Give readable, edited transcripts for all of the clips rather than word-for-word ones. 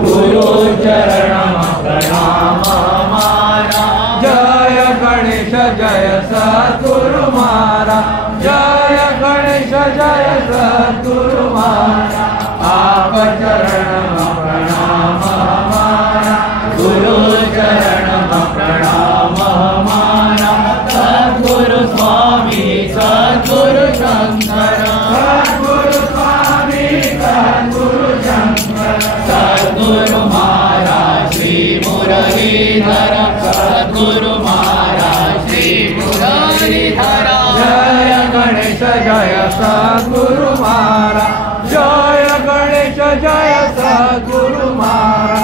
गुरु चरण प्रणाम हमारा। जय गणेश जय सद्गुरु मारा, जय गणेश जय सद्गुरु मारा। आप चरण प्रणाम हमारा, गुरु चरण प्रणाम हमारा। सद्गुरु स्वामी सद्गुरु शंकर, सद्गुरु स्वामी सद्गुरु शंकर। सद्गुरु महाराज श्री मुरलीधर, सद्गुरु महाराज श्री मुरलीधर। जय गणेश जय सद्गुरु मारा, जय गणेश जय सद्गुरु मारा।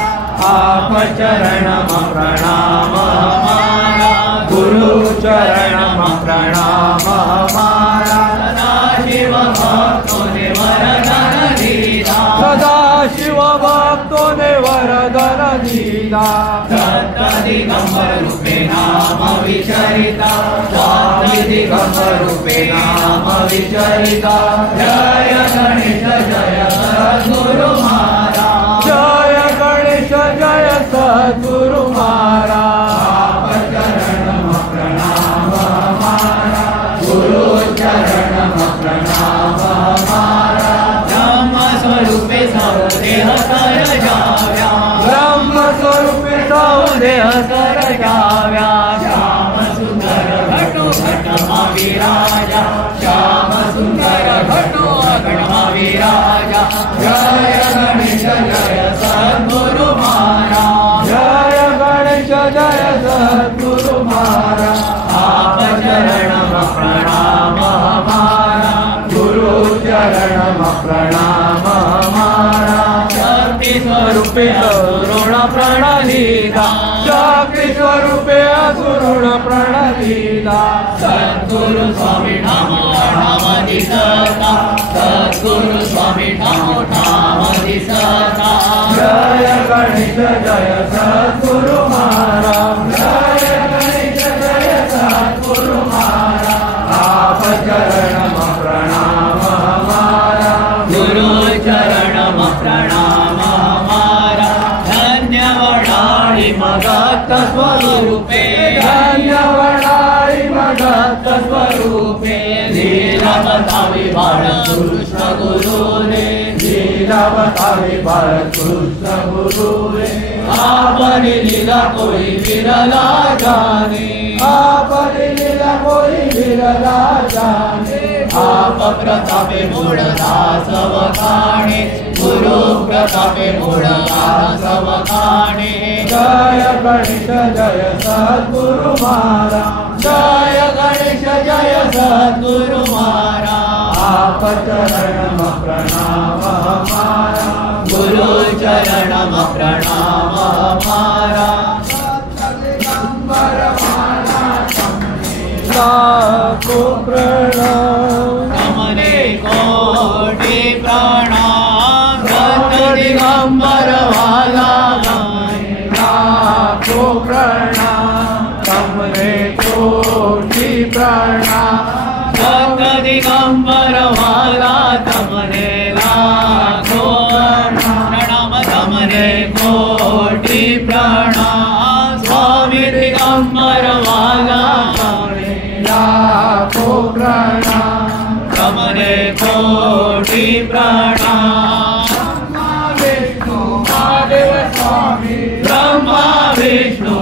आप चरण प्रणाम हमारा, गुरु चरण प्रणाम हमारा। सदाशिव भक्तों ने वरदान दीदा, सदाशिव भक्तों ने वरदान दीदा। दत्त दिगंबर रूपे नाम विचरिता, स्वामी दिगंबर रूपे नाम विचरिता। जय गणेश जय सद्गुरु मारा, जय गणेश जय सद्गुरु मारा। आप चरण प्रणाम हमारा, गुरु चरण प्रणाम हमारा। ब्रह्म स्वरूपे सौ देह सर जाव्या, ब्रह्म स्वरूपे सौ देह सर जाव्या। श्याम सुंदर घटो घटमा विराजा, श्याम सुंदर घटो घटमा विराजा। जय गणेश जय सद्गुरु मारा, जय गणेश जय सद्गुरु मारा। आप चरण प्रणाम हमारा, गुरु चरण प्रणाम हमारा। शक्ति स्वरूपे असुरुण प्रणलीला, शक्ति स्वरूपे असुरुण प्रणलीला। सद्गुरु स्वामी ठाम ठाम दिसता, सद्गुरु स्वामी ठाम दिसता। जय गणेश जय सद्गुरु मारा, जय गणेश जय सद्गुरु मारा। आप चरण प्रणाम हमारा, गुरु चरण प्रणाम हमारा। धन्य वडाळी मगत स्वरूपे, धन्य वडाळी मगत स्वरूपे। लीला बतावी बाळ कृष्ण गुरु रे, लीला बतावी बाळ कृष्ण गुरु रे। आपनी लीला कोई विरला जाने, आपनी लीला कोई विरला जाने। आप प्रतापे मूळदास वखाणे, गुरु प्रतापे मूळदास वखाणे। जय गणेश जय सद्गुरु मारा, जय गणेश जय सद्गुरु मारा। आप चरण प्रणाम हमारा, गुरु चरण प्रणाम हमारा। दिगंबर माला लाखो प्रणाम, तमने कोटि प्रणाम। दत्त दिगंबर वाला लाखो प्रणाम, तमने कोटि प्रणाम। दत्त दिगंबर वाला तमने लाखो प्रणाम, तमने कोटि प्रणाम। स्वामी दिगंबर वाला तमने लाखो प्रणाम, तमने कोटि प्रणाम। ब्रह्मा विष्णु महादेव स्वामी, ब्रह्मा विष्णु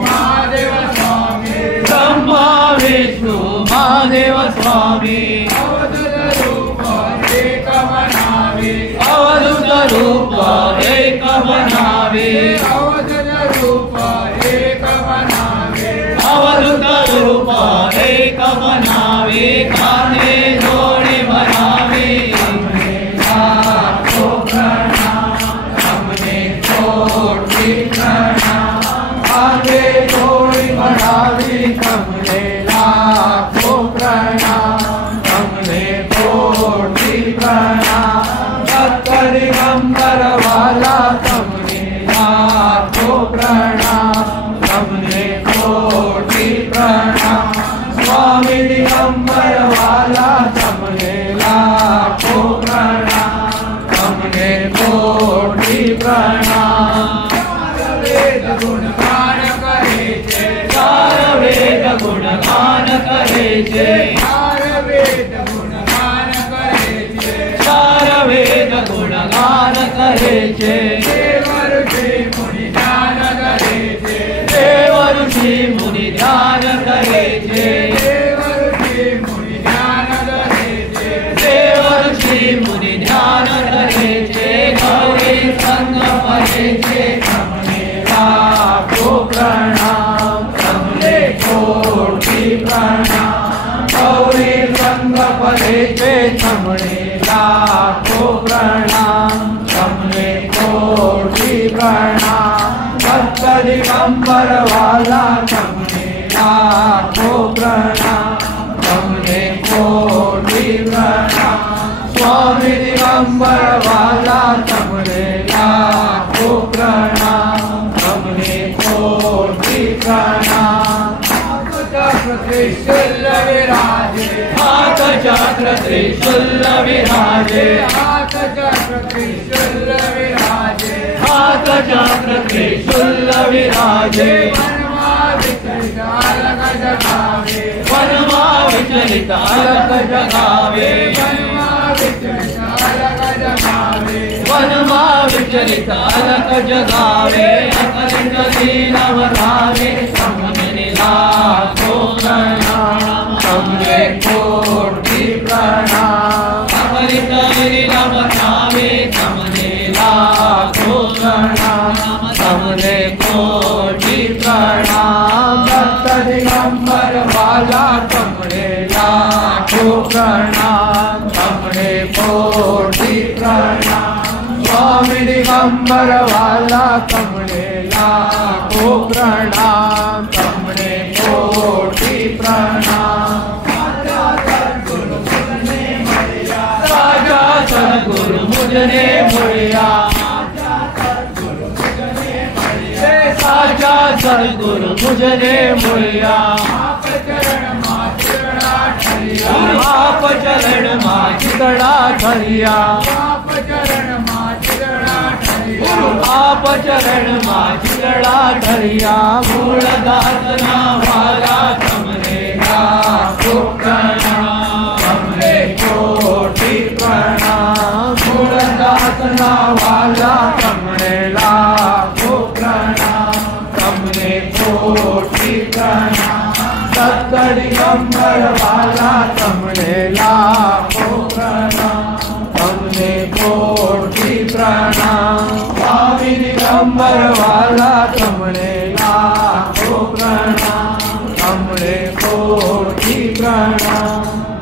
महादेव स्वामी, ब्रह्मा विष्णु महादेव स्वामी। अवधूत रूप एक बनावे, अवधूत रूप एक बनावे, अवधूत रूप एक बनावे, अवधूत रूप एक बनावे। खाने जोड़े बनावे, लाखो प्रणाम, हमने कोटि प्रणाम। आगे जोड़ी बनावी, हमने लाखो प्रणाम, हमने कोटि प्रणाम। दत्त दिगंबर वाला तमने लाखो प्रणाम, तमने कोटि प्रणाम। स्वामी दिगंबर वाला तमने लाखो प्रणाम, છે ચાર વેદ ગુણગાન કરે છે ચાર વેદ ગુણગાન કરે છે દેવ ઋષિ મુનિ ધ્યાન કરે છે દેવ ઋષિ મુનિ ધ્યાન કરે છે દેવ ઋષિ મુનિ ધ્યાન કરે છે દેવ ઋષિ મુનિ ધ્યાન કરે છે ગૌરી સંગ ફરે છે તમને લાખો પ્રણામ તમને કોટી પ્રણામ ગૌરી સંગ ફરે છે તમને લાખો પ્રણામ તમને કોટી પ્રણામ ભક્ત દિગંબર વાલા તમને લાખો પ્રણામ તમને કોટી પ્રણામ સ્વામી દિગંબર વાલા તમને લાખો પ્રણામ તમને કોટી પ્રણામ ચક્ર ત્રિશુલ વિરાજે હાથ ચક્ર ત્રિશુલ વિરાજે હાથ ચક્ર ત્રિશુલ વિરાજે હાથ ચક્ર ત્રિશુલ વિરાજે વનમાં વિચલિત અલગ જગાવે વનમાં વિચલિત અલગ જગાવે વનમાં વિચલિત અલગ જગાવે વનમાં વિચલિત અલગ જગાવે અકલિત લીલા વધારે તમને લાખો પ્રણામ તમને કોટી પ્રણામ અકલિત લીલા વધારે તમને લાખો પ્રણામ તમને કોટી પ્રણામ ભક્ત દિગંબર વાલા તમને લાખો પ્રણામ તમને કોટી પ્રણામ સ્વામી દિગંબર વાલા તમને લાખો પ્રણામ તમને કોટી પ્રણામ રાજા સદગુરુ મુજને મળ્યા સાચા સદગુરુ મુજને મળ્યા આપ ચરણમાં ચિતડા ઠર્યા આપ ચરણમાં ચિતડા ઠર્યા આપ ચરણમાં ચિતડા ઠર્યા આપ ચરણમાં ચિતડા ઠર્યા મૂળદાસના વાલા તમને લાખો પ્રણામ તમને કોટી પ્રણામ મૂળદાસના વાલા તમને લાખો પ્રણામ તમને કોટી પ્રણામ સત દિગંબર વાલા તમને લાખો પ્રણામ તમને કોટી પ્રણામ સ્વામી દિગંબર વાલા તમને લાખો પ્રણામ તમને કોટી પ્રણામ